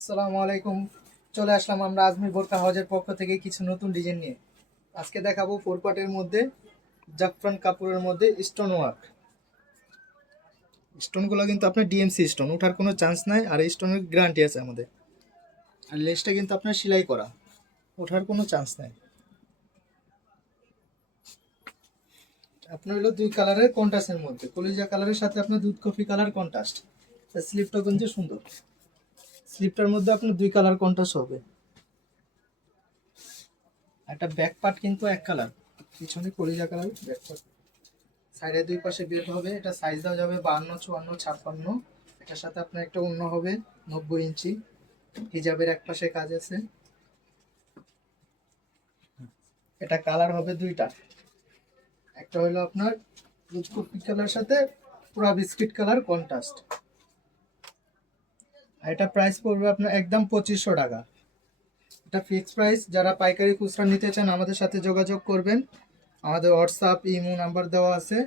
আসসালামু আলাইকুম। চলে আসলাম আমরা আজমি বোরকা হাউজের পক্ষ থেকে কিছু নতুন ডিজাইন নিয়ে। আজকে দেখাবো ফোর পার্টের মধ্যে জাফরান কাপড়ের মধ্যে স্টোন ওয়ার্ক। স্টোনগুলো কিন্তু আপনার ডিএমসি স্টোন, ওঠার কোনো চান্স নাই, আর এই স্টোনের গ্যারান্টি আছে আমাদের। আর লেসটা কিন্তু আপনার সেলাই করা, ওঠার কোনো চান্স নাই। আপনার হলো দুই কালারের কন্ট্রাস্টের মধ্যে, কলিজা কালারের সাথে আপনার দুধ কফি কালার কন্ট্রাস্ট। স্লিপটা কিন্তু সুন্দর, স্লিপটার মধ্যে আপনার দুই কালার কন্ট্রাস্ট হবে। একটা ব্যাক পার্ট কিন্তু এক কালার, পিছনে কলিজা কালার ব্যাক পার্ট, সাইডে দুই পাশে বের হবে। এটা সাইজ দেওয়া যাবে 52, 54, 56। এটার সাথে আপনার একটা অন্য হবে 90 ইঞ্চি। হিজাবের এক পাশে কাজ আছে। এটা কালার হবে দুইটা, একটা হলো আপনার দুধ কফি কালার সাথে পুরা বিস্কিট কালার কন্ট্রাস্ট। আর এটা প্রাইস পড়বে আপনার একদম 2500 টাকা। এটা ফিক্সড প্রাইস। যারা পাইকারি খুচরা নিতে চান আমাদের সাথে যোগাযোগ করবেন, আমাদের হোয়াটসঅ্যাপ ইমো নাম্বার দেওয়া আছে।